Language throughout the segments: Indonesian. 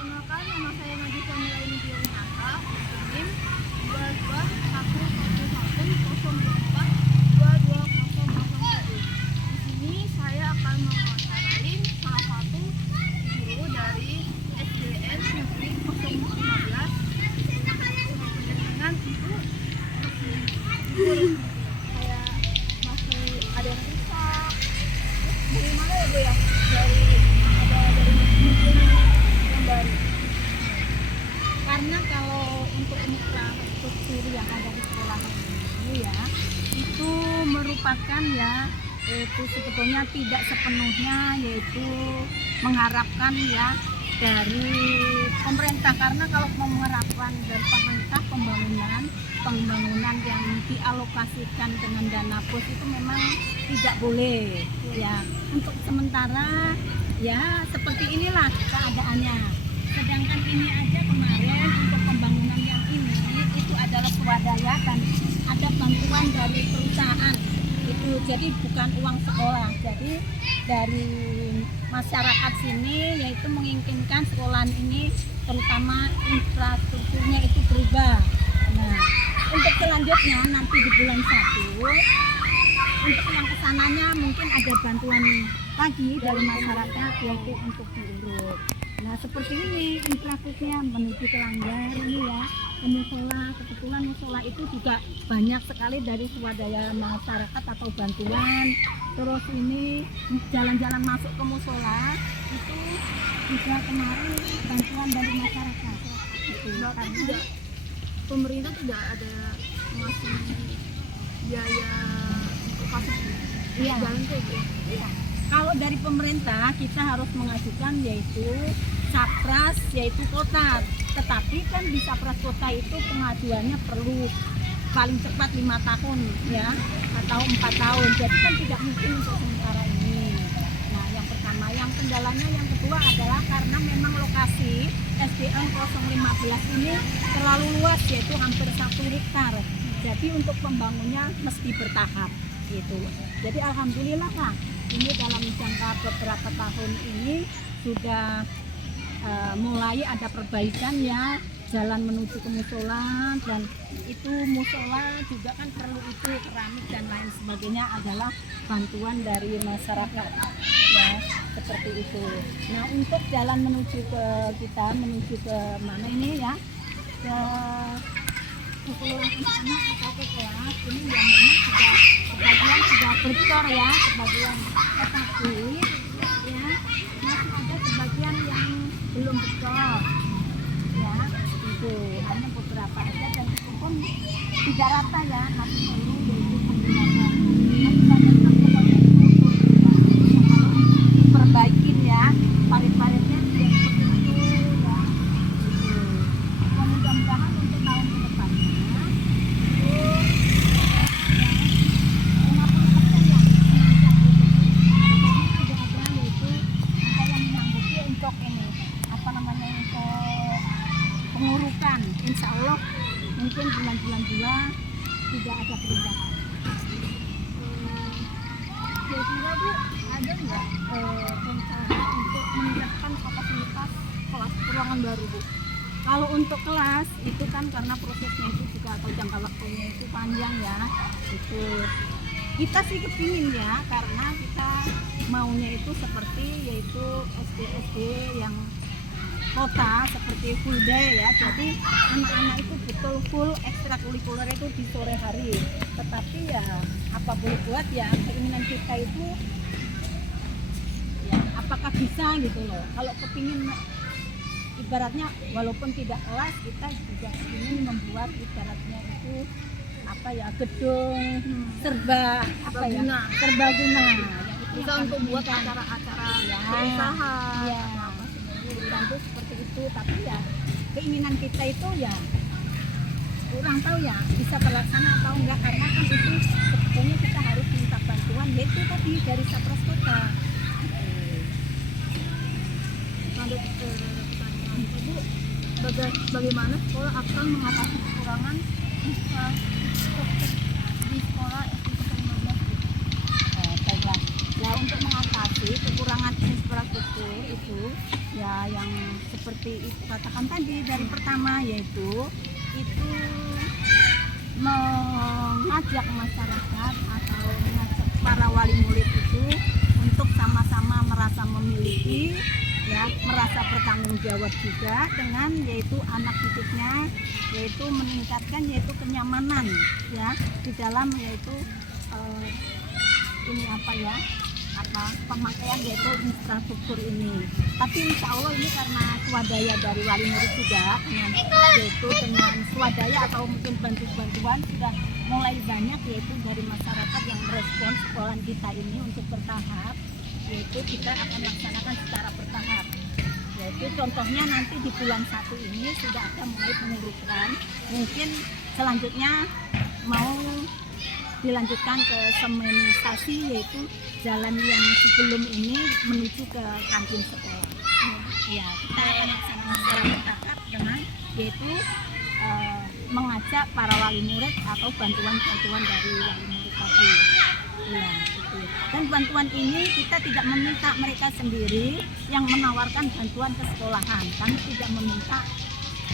Perkenalkan, nama saya Najwa Melaini Dionata, NIM 22110104220001. Di sini saya akan mewawancarai salah satu guru dari SDN Negeri 015 dengan itu kayak masih ada yang rusak. Dari mana ya Bu ya? Dari yang baru. Karena kalau untuk infrastruktur yang ada di sekolah ini ya, itu merupakan ya, itu sebetulnya tidak sepenuhnya yaitu mengharapkan ya dari pemerintah, karena kalau mau mengharapkan dari pemerintah pembangunan yang dialokasikan dengan dana pos itu memang tidak boleh ya. Untuk sementara ya seperti inilah keadaannya. Sedangkan ini aja kemarin untuk pembangunan yang ini itu adalah swadaya dan ada bantuan dari perusahaan itu, jadi bukan uang sekolah. Jadi dari masyarakat sini yaitu menginginkan sekolahan ini terutama infrastrukturnya itu berubah. Nah, untuk selanjutnya nanti di bulan 1 untuk yang kesananya mungkin ada bantuan lagi dari masyarakat yaitu untuk diurut. Nah seperti ini infrastrukturnya menuju ke Langgar ini ya, ke musola. Kebetulan musola itu juga banyak sekali dari swadaya masyarakat atau bantuan. Terus ini jalan-jalan masuk ke musola itu juga kemarin bantuan dari masyarakat. Itu Berarti karena tidak, pemerintah tidak ada ngasih biaya untuk kasih iya. jalan kayak gitu. Iya. Kalau dari pemerintah kita harus mengajukan yaitu Sapras yaitu kota, tetapi kan di Sapras kota itu pengajuannya perlu paling cepat 5 tahun ya atau 4 tahun, jadi kan tidak mungkin untuk sementara ini. Nah yang pertama, yang kendalanya yang kedua adalah karena memang lokasi SDN 015 ini terlalu luas yaitu hampir 1 hektar, jadi untuk pembangunnya mesti bertahap gitu. Jadi alhamdulillah lah ini dalam jangka beberapa tahun ini sudah mulai ada perbaikan ya, jalan menuju ke musola, dan itu musola juga kan perlu itu keramik dan lain sebagainya adalah bantuan dari masyarakat ya, seperti itu. Nah untuk jalan menuju ke kita menuju ke mana ini ya, ke sekolah anak atau ke kelas ini yang memang sudah sebagian sudah bocor ya, sebagian, tetapi ya masih ada sebagian yang belum bocor ya, itu hanya beberapa aja dan itu pun tidak rata ya, masih perlu yaitu penggunaan. Masih banyak pokoknya itu diperbaikin ya, parit-paritnya tidak seperti itu ya, gitu. Mudah-mudahan untuk tahun ke depannya itu pengurukan, insya Allah mungkin bulan-bulan 2 tidak ada perubahan. Kira-kira Bu, ada nggak rencana untuk menyiapkan kapasitas kelas ruangan baru Bu? Kalau untuk kelas itu kan karena prosesnya itu juga atau jangka waktunya itu panjang ya, itu kita sih kepingin ya, karena kita maunya itu seperti yaitu SD-SD yang kota seperti full day ya, jadi anak-anak itu betul full ekstrakurikuler itu di sore hari. Tetapi ya apa boleh buat ya, keinginan kita itu ya apakah bisa gitu loh. Kalau kepingin ibaratnya walaupun tidak kelas, kita juga ingin membuat ibaratnya itu apa ya, gedung serba apa ya, serbaguna ya, Bisa untuk buat acara-acara ya, perusahaan ya, itu seperti itu. Tapi ya keinginan kita itu ya kurang tahu ya bisa terlaksana atau enggak, karena kan itu sebetulnya kita harus minta bantuan yaitu tadi dari Sapras kota. Lanjut ke pertanyaan Bu, bagaimana sekolah akan mengatasi kekurangan infrastruktur di sekolah SD 015 Bu? Baiklah. Nah untuk mengatasi kekurangan infrastruktur itu ya yang seperti itu katakan tadi dari pertama, yaitu itu mengajak masyarakat atau mengajak para wali murid itu untuk sama-sama merasa memiliki, ya, merasa bertanggung jawab juga dengan yaitu anak didiknya, yaitu meningkatkan yaitu kenyamanan, ya, di dalam yaitu ini apa ya, pemakaian yaitu infrastruktur ini. Tapi insya Allah ini karena swadaya dari wali murid juga dengan swadaya atau mungkin bantuan sudah mulai banyak yaitu dari masyarakat yang merespons sekolah kita ini untuk bertahap, yaitu kita akan laksanakan secara bertahap. Yaitu contohnya nanti di bulan 1 ini sudah akan mulai menguruskan, mungkin selanjutnya mau dilanjutkan ke semenisasi, yaitu jalan yang sebelum ini menuju ke kantin sekolah. Ya, kita akan laksanakan secara bertahap dengan yaitu mengajak para wali murid atau bantuan-bantuan dari wali murid tadi. Ya, gitu. Dan bantuan ini kita tidak meminta mereka sendiri yang menawarkan bantuan ke sekolahan. Kami tidak meminta.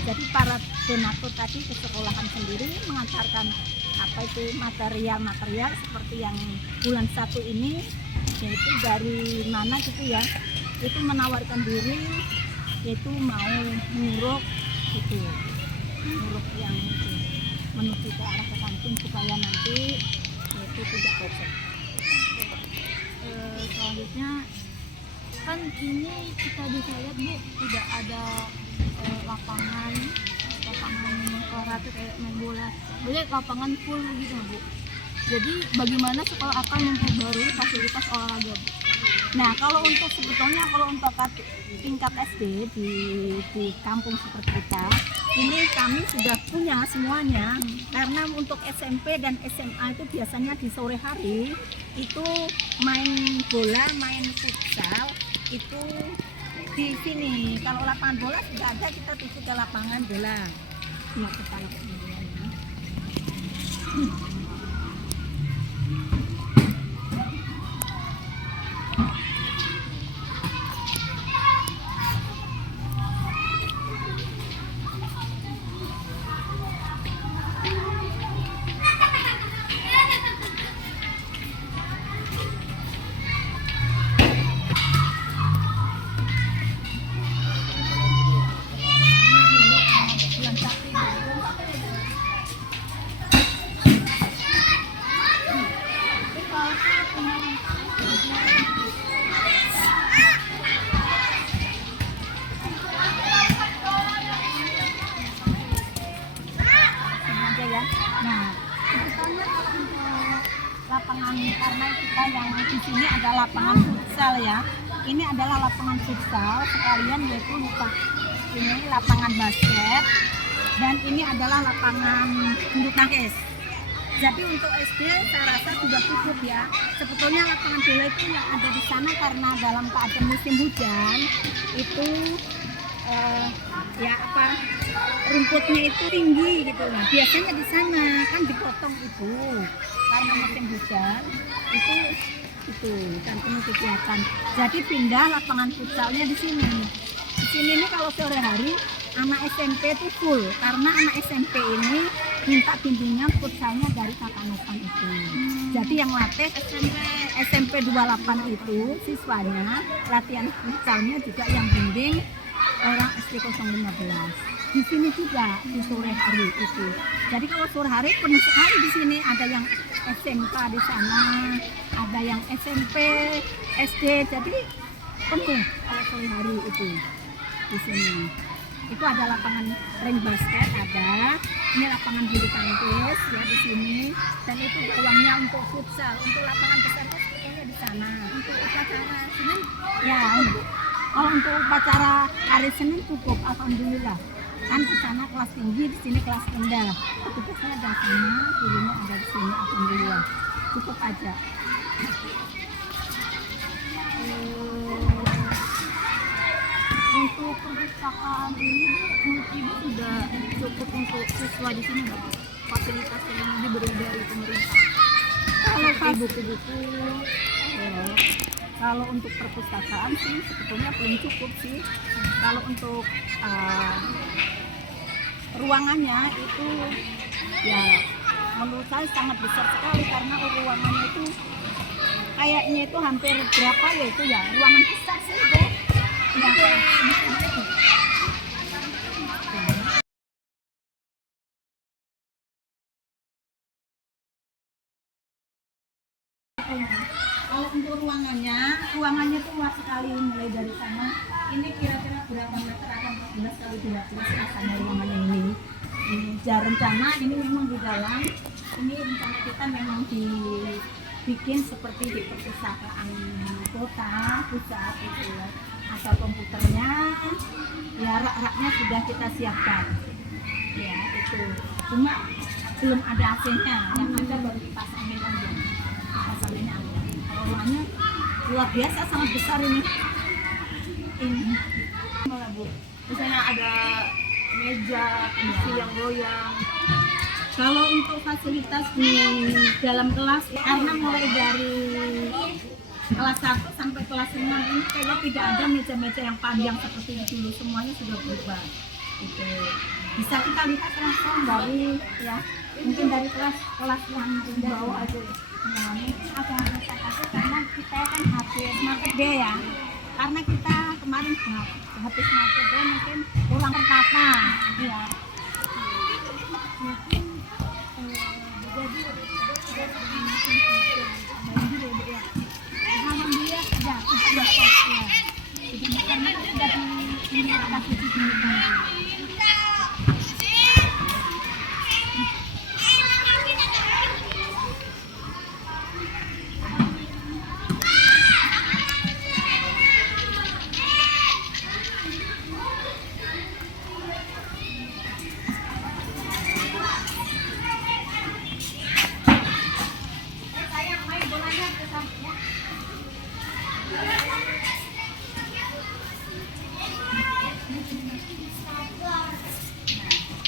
Jadi para donatur tadi ke sekolahan sendiri mengantarkan apa itu material-material seperti yang bulan 1 ini, yaitu dari mana gitu ya, itu menawarkan diri, yaitu mau menguruk gitu, menguruk yang itu menuju ke arah ke kantin supaya nanti yaitu tidak bocor. Selanjutnya kan ini kita bisa lihat Bu, tidak ada lapangan olahraga kayak main bola, jadi lapangan full gitu Bu. Jadi bagaimana sekolah akan memperbarui fasilitas olahraga Bu? Nah, kalau untuk sebetulnya kalau untuk tingkat SD di kampung seperti kita ini kami sudah punya semuanya, karena untuk SMP dan SMA itu biasanya di sore hari itu main bola, main futsal itu di sini. Kalau lapangan bola sudah ada, kita tuju ke lapangan bola. Nah, kita lapangan bola ini. Lapangan, karena kita yang di sini ada lapangan futsal ya. Ini adalah lapangan futsal sekalian, yaitu ini lapangan basket, dan ini adalah lapangan bulu tangkis. Jadi untuk SD saya rasa sudah cukup ya. Sebetulnya lapangan bola itu yang ada di sana karena dalam keadaan musim hujan itu ya apa, rumputnya itu tinggi gitu. Nah, biasanya di sana kan dipotong itu karena musim hujan itu kan penuh kegiatan. Jadi pindah lapangan futsalnya di sini. Di sini nih kalau sore hari anak SMP itu full, karena anak SMP ini minta bimbingan futsalnya dari Kakak Nopan itu. Jadi yang latih SMP 28 itu siswanya latihan futsalnya juga yang bimbing orang SD 015. Di sini juga di sore hari itu. Jadi kalau sore hari penuh sekali di sini, ada yang SMK di sana, ada yang SMP, SD, jadi penuh kalau sore hari itu di sini. Itu ada lapangan ring basket, ada ini lapangan bulu tangkis ya di sini, dan itu ruangnya untuk futsal. Untuk lapangan besar itu sebetulnya di sana. Untuk upacara Senin ya, kalau untuk upacara hari Senin cukup, alhamdulillah. Kan di sana kelas tinggi, di sini kelas rendah. Petugasnya ada sana, gurunya ada di sini, alhamdulillah. Cukup aja. Untuk perpustakaan ini menurut Ibu sudah cukup untuk siswa di sini nggak Bu? Fasilitas yang diberi dari pemerintah? Kalau buku-buku, Kalau untuk perpustakaan sih sebetulnya belum cukup sih. Kalau untuk ruangannya itu ya menurut saya sangat besar sekali, karena ruangannya itu kayaknya itu hampir berapa ya, itu ya ruangan besar sih itu. Ya, kalau untuk ruangannya tuh luas sekali, mulai dari sana. Ini kira-kira berapa meter, akan 14 kali 12 rasanya ruangannya ini. Ya rencana ini memang di dalam, ini rencana kita memang dibikin seperti di perpustakaan kota pusat itu ya. Ada komputernya, ya rak-raknya sudah kita siapkan. Ya itu, cuma belum ada AC-nya, yang ada baru kipas angin aja. Kipas anginnya ada. Kalau ruangannya luar biasa, sangat besar ini. Malah Bu, misalnya ada meja, kursi yang goyang. Kalau untuk fasilitas di dalam kelas, karena mulai dari kelas 1 sampai kelas 6 ini kayaknya tidak ada meja-meja yang panjang seperti dulu, semuanya sudah berubah. Itu bisa kita lihat langsung dari ya, mungkin dari kelas yang di bawah aja. Nah, mungkin ada kasih karena kita kan habis market day ya. Karena kita kemarin habis market day mungkin kurang tertata ya. Mungkin alhamdulillah sudah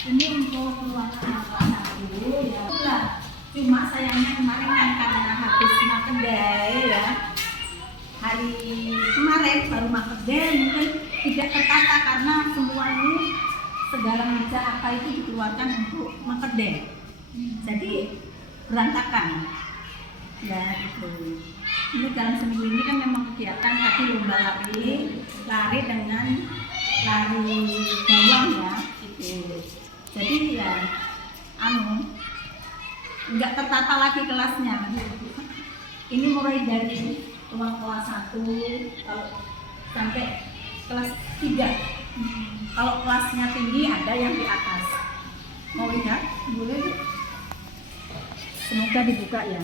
ini untuk ruangan dulu ya. Cuma sayangnya kemarin kan karena habis market day ya, hari kemarin baru market day, mungkin tidak tertata karena semua ini segala meja apa itu dikeluarkan untuk market day, jadi berantakan. Ya itu. Ini dalam seminggu ini kan memang kegiatan tadi lomba lari dengan lari gawang ya itu. Jadi ya nggak tertata lagi kelasnya. Ini mulai dari ruang kelas 1 kalau sampai kelas 3. Kalau kelasnya tinggi ada yang di atas. Mau lihat? Boleh? Semoga dibuka ya.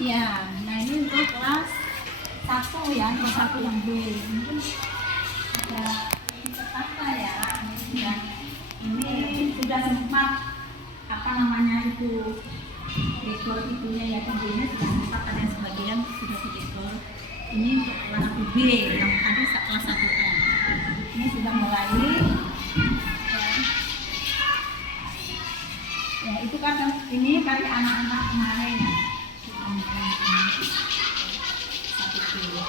Ya, nah ini untuk kelas 1 ya, kelas 1 yang B. Mungkin ada tertata ya. Ini sudah sempat apa namanya itu dekor itunya ya, tentunya sudah sempat ada sebagian sudah dekor. Ini untuk kelas 1B yang tadi kelas 1A. Ini sudah mulai ya, itu karena ini karya anak-anak kemarin ya. Satu kilo.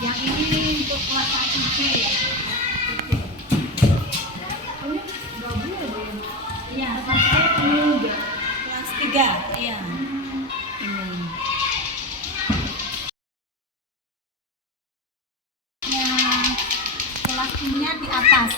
Yang ini untuk kelas 1C ya. Ini iya, kelas saya juga. Kelas 3, iya. Ini. Ya, kelas nya di atas.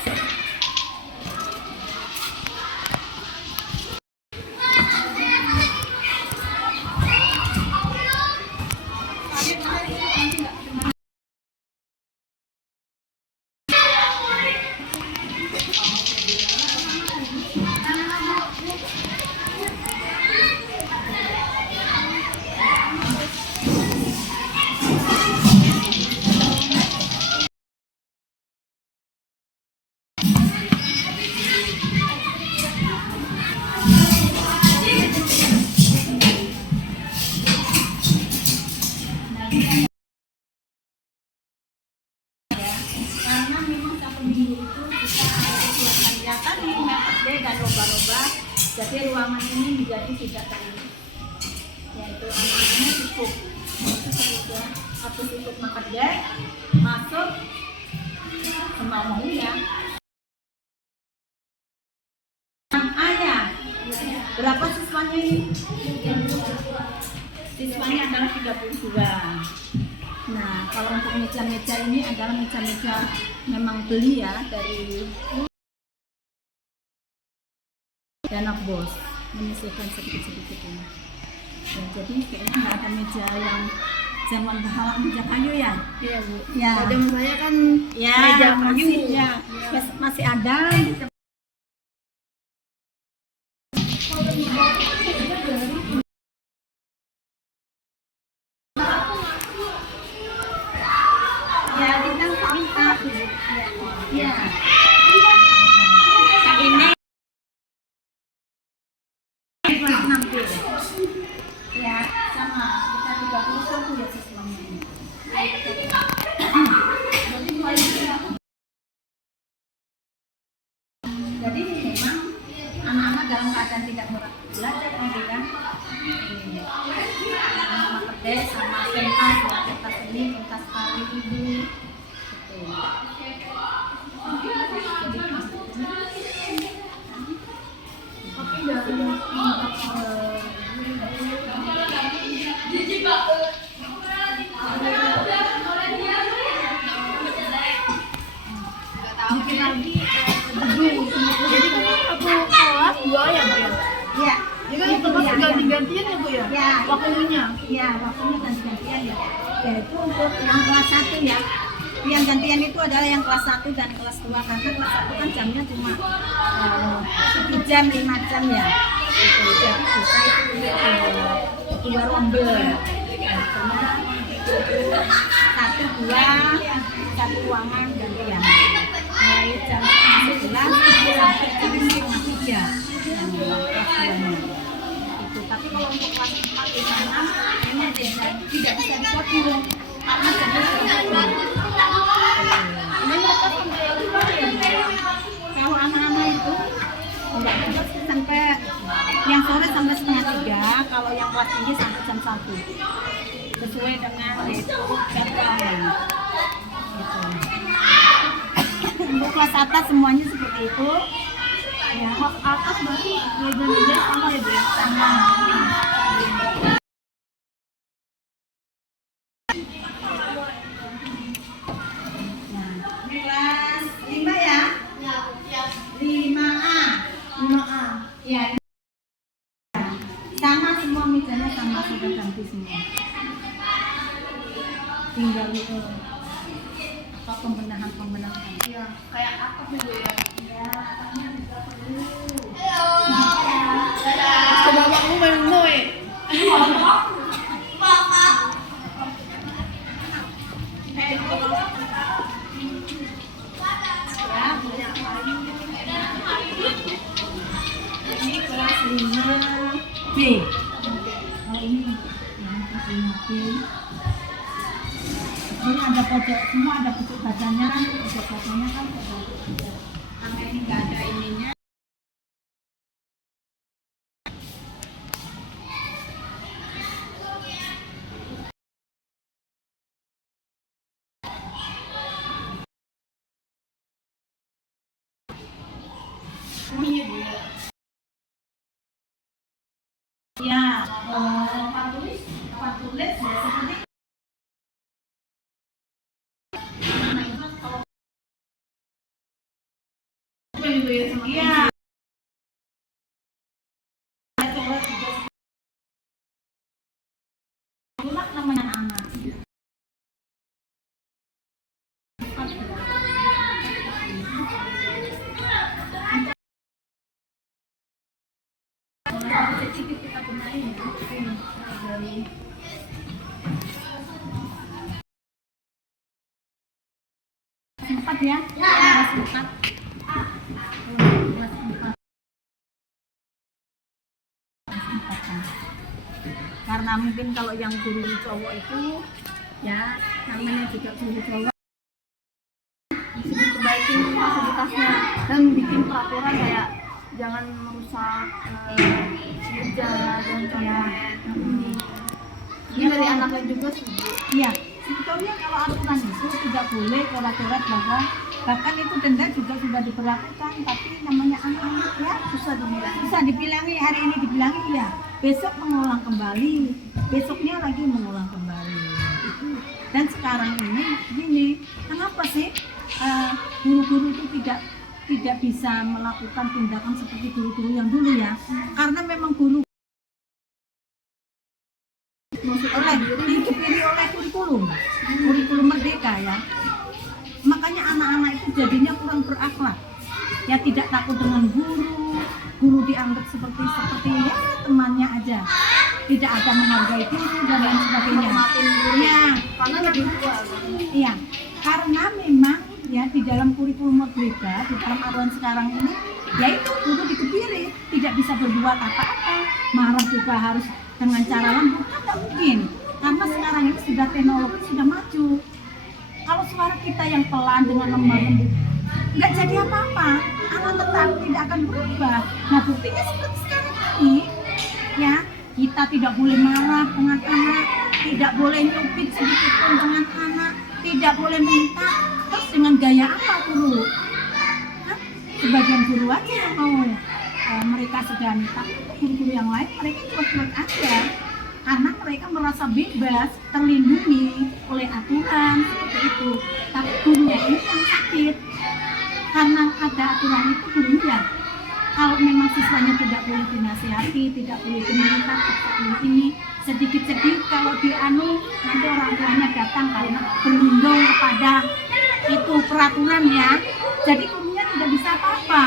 Karena memang satu minggu itu kita ada kegiatan ya tadi market day dan lomba-lomba, jadi ruangan ini menjadi tidak terlalu, yaitu anak-anaknya cukup itu kemudian habis ikut market day masuk semau ya. Ayah, berapa siswanya ini? Siswanya adalah 32. Nah, kalau untuk meja-meja ini adalah meja-meja memang beli ya dari dana bos, menyesuaikan sedikit-sedikit ini. Ya, jadi kayaknya nggak ada meja yang zaman bahala meja kayu ya? Iya Bu. Ya. Kadang saya kan Ya, meja kayu. masih, ya, masih ada. Ya, kita minta. Ya. Yang ini nanti. Ya, sama. Kita 31 ya siswanya ini. Jadi memang anak-anak dalam keadaan tidak belajar nanti kan. Sama kedai sama pentas ya, pentas ini, pentas tari ini. Tapi dari mungkin lagi Jadi kan aku kelas 2 ya Bu ya. ya. Jadi kan Itu terus dia, ganti-gantian ya Bu ya. Ya. Waktunya. Ya, waktunya ganti-gantian ya. Yaitu untuk yang kelas 1 ya. Yang gantian itu adalah yang kelas 1 dan kelas 2 karena kelas 1 kan jamnya cuma 1 jam 5 jam ya. Gitu. Jadi bisa dua ronde. Satu dua satu ruangan gantian. Mulai jam 11 sampai jam 5.30 yang kelas 2-nya. Itu. Tapi kalau untuk kelas 4, 5, 6 ini tidak bisa digabung karena jamnya sudah Mereka sampai kalau anak-anak itu enggak terus sampai yang sore sampai setengah 3, kalau yang kelas tinggi sampai jam 1 sesuai dengan itu jadwalnya gitu. Untuk kelas atas semuanya seperti itu ya. kelas atas berarti meja-meja sama ya Bu ya. Sama kelas 5 ya? 5A. 5A. Ya. Sama semua mejanya sama sudah ganti semua. Tinggal itu apa pembenahan. Iya, kayak atap ya Bu ya. Ya, atapnya juga perlu. Terus bapakmu main noe. Ya, ini kelas 5B. Oh ini yang kelas 5B. Ini ada pojok, semua ada pojok bacanya kan, pojok bacanya kan karena ini nggak ada ininya. Iya Bu ya. Ya, tempat tulis ya seperti Bukan Bu ya sama. iya. Itulah namanya anak. Kita benahin ya. Dari 4 ya? Kelas 4. Kelas 4. Karena mungkin kalau yang guru cowok itu ya namanya juga guru Jawa Diperbaiki fasilitasnya dan bikin peraturan kayak jangan merusak meja dan coret. Ini dari anaknya juga sih. iya sebetulnya kalau aturan itu tidak boleh coret-coret bahkan itu denda juga sudah diberlakukan, tapi namanya anak-anak ya susah dibilangi, hari ini dibilangi ya besok mengulang kembali, besoknya lagi mengulang kembali itu. Dan sekarang ini gini, kenapa sih guru-guru itu tidak bisa melakukan tindakan seperti guru-guru yang dulu ya, karena memang guru dipilih oleh kurikulum merdeka ya, makanya anak-anak itu jadinya kurang berakhlak ya, tidak takut dengan guru dianggap seperti ya temannya aja, tidak ada menghargai guru dan lain sebagainya ya, Karena lebih tua. iya karena memang ya di dalam kurikulum merdeka, di dalam aturan sekarang ini yaitu guru dikebiri, tidak bisa berbuat apa-apa, marah juga harus dengan cara lembut, kan tidak mungkin karena sekarang ini sudah teknologi sudah maju. Kalau suara kita yang pelan dengan lemah lembut nggak jadi apa-apa, anak tetap tidak akan berubah. Nah buktinya seperti sekarang ini ya, kita tidak boleh marah dengan anak, tidak boleh nyupit sedikit pun dengan anak, tidak boleh minta. Terus dengan gaya apa guru? Hah? Sebagian guru aja yang mau mereka sedang, tapi guru-guru yang lain mereka cuek-cuek aja karena mereka merasa bebas, terlindungi oleh aturan seperti itu. Tapi gurunya ini yang sakit karena ada aturan itu, gurunya kalau memang siswanya tidak boleh dinasihati, tidak boleh diminta, tidak boleh ini sedikit-sedikit kalau dianu nanti orang tuanya datang karena berlindung kepada itu peraturan ya, jadi gurunya tidak bisa apa-apa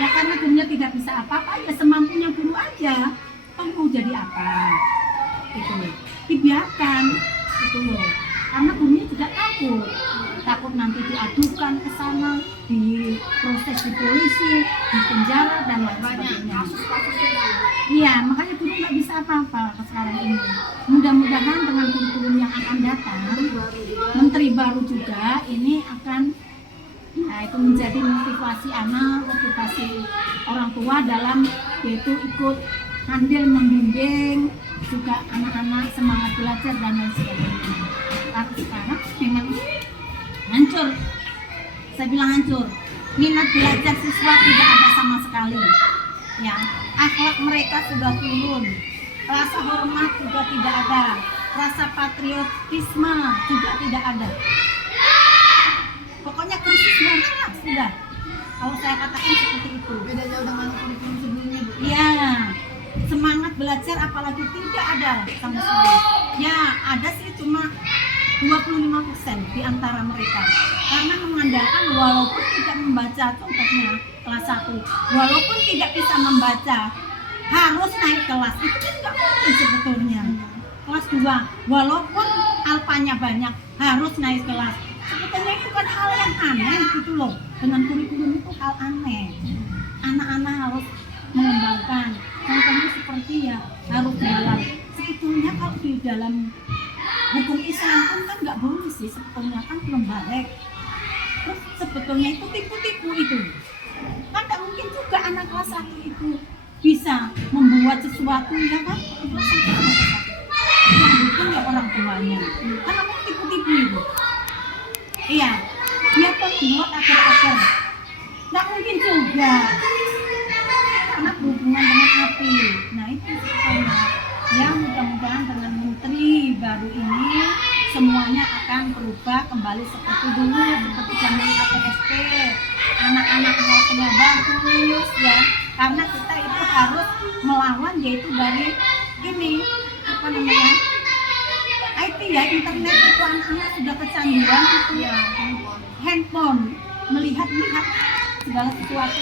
ya, karena gurunya tidak bisa apa-apa ya semampunya guru aja. Mau jadi apa itu dibiarkan itu loh, karena gurunya tidak takut nanti diadukan ke sana, diproses di polisi, di penjara dan lain sebagainya. Iya, makanya guru nggak bisa apa-apa sekarang ini. Mudah-mudahan dengan kurikulum yang akan datang, menteri baru juga ini akan itu menjadi motivasi anak, motivasi orang tua dalam yaitu ikut andil membimbing juga anak-anak semangat belajar dan lain sebagainya. Karena sekarang memang hancur, saya bilang hancur, minat belajar siswa tidak ada sama sekali ya, akhlak mereka sudah turun, rasa hormat juga tidak ada, rasa patriotisme juga tidak ada, pokoknya krisis moral lah sudah, kalau saya katakan seperti itu. Beda jauh dengan kurikulum sebelumnya, Bu. Iya, semangat belajar apalagi tidak ada sama sekali ya, ada sih cuma 25% di antara mereka, karena mengandalkan walaupun tidak membaca, contohnya kelas 1 walaupun tidak bisa membaca harus naik kelas, itu kan nggak mungkin sebetulnya. Kelas 2 walaupun alfanya banyak harus naik kelas, sebetulnya itu kan hal yang aneh gitu loh, dengan kurikulum itu hal aneh. Anak-anak harus mengembangkan, contohnya seperti ya harus halal. Sebetulnya kalau di dalam hukum Islam kan nggak boleh sih, sebetulnya kan belum balik. Terus sebetulnya itu tipu-tipu itu, kan nggak mungkin juga anak kelas 1 itu bisa membuat sesuatu ya kan, kelas 1 yang bukan ya orang tuanya, kan namanya tipu-tipu itu. Iya, dia membuat agar-agar, nggak mungkin juga karena berhubungan dengan api. Nah itu sebetulnya ya, mudah-mudahan dengan menteri baru ini semuanya akan berubah kembali seperti dulu, seperti zaman KPSP, anak-anak punya bagus ya, karena kita itu harus melawan yaitu dari ini apa namanya IT ya, internet itu anak-anak sudah kecanduan itu ya, handphone, melihat segala sesuatu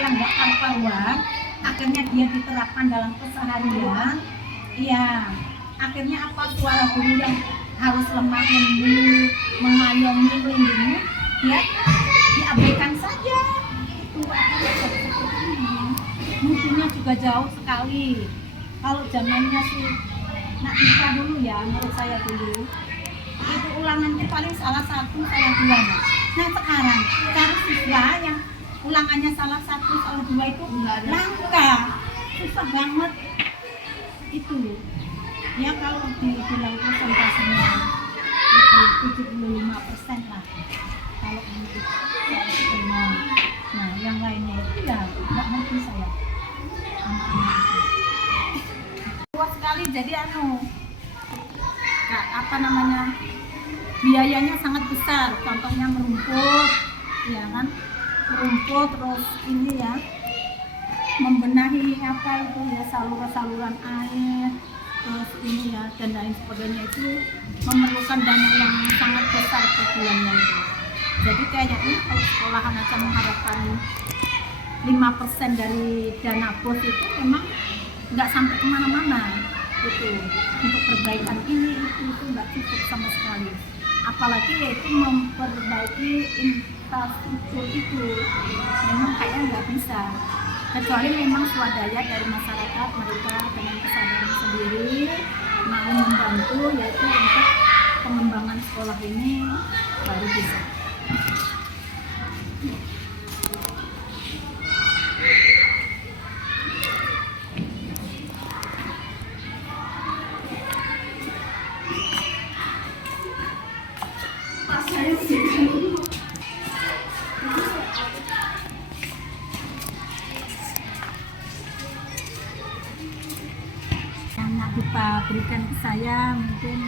yang nggak karuan, akhirnya dia diterapkan dalam keseharian. Iya, akhirnya apa, suara guru yang harus lemah lembut, mengayomi, melindungi, ya diabaikan saja. Itu akhirnya seperti ini. Mutunya juga jauh sekali. Kalau zamannya sih Nak Tika dulu ya, menurut saya dulu itu ulangan itu paling salah satu salah dua. Nah sekarang cari siswa yang ulangannya salah satu salah dua itu langka, susah banget itu ya. Kalau dibilang presentasinya itu 75% lah kalau untuk nah yang lainnya itu ya nggak ngerti saya. Kuat sekali jadi apa namanya, biayanya sangat besar. Contohnya merumput ya kan, merumput terus ini ya membenahi apa itu ya saluran air terus ini ya dan lain sebagainya, itu memerlukan dana yang sangat besar per bulannya itu. Jadi kayaknya kalau sekolahan aja mengharapkan 5% dari dana BOS itu memang nggak sampai kemana-mana itu untuk perbaikan ini itu nggak cukup sama sekali, apalagi yaitu memperbaiki infrastruktur itu memang kayaknya nggak bisa, kecuali memang swadaya dari masyarakat, mereka dengan kesadaran sendiri mau membantu yaitu untuk pengembangan sekolah ini baru bisa. Yang Pak berikan ke saya mungkin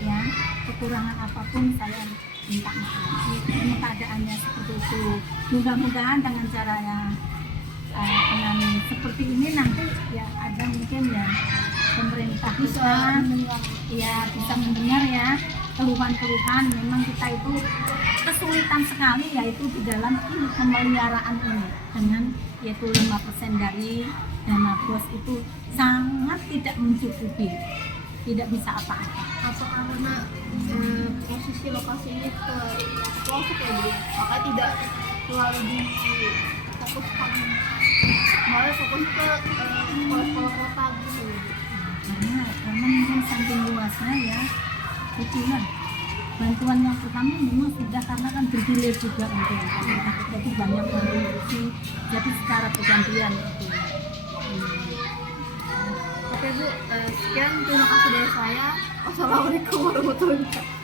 ya kekurangan apapun saya minta maaf. Ini keadaannya seperti itu. Mudah-mudahan dengan caranya dengan seperti ini nanti ya ada mungkin ya pemerintah bisa bisa mendengar ya keluhan-keluhan. Memang kita itu kesulitan sekali yaitu di dalam pemeliharaan ini dengan yaitu 5% dari dana BOS itu sangat tidak mencukupi, tidak bisa apa-apa. Apakah karena posisi lokasinya ke pelosok ya Bu, makanya tidak terlalu difokuskan, malah fokus ke sekolah-sekolah kota gitu. Karena mungkin saking luasnya ya itulah bantuan yang pertama memang sudah, karena kan bergilir juga mungkin jadi banyak kontribusi, jadi secara bergantian itu. Oke Bu, sekian terima kasih dari saya. Wassalamualaikum warahmatullahi wabarakatuh.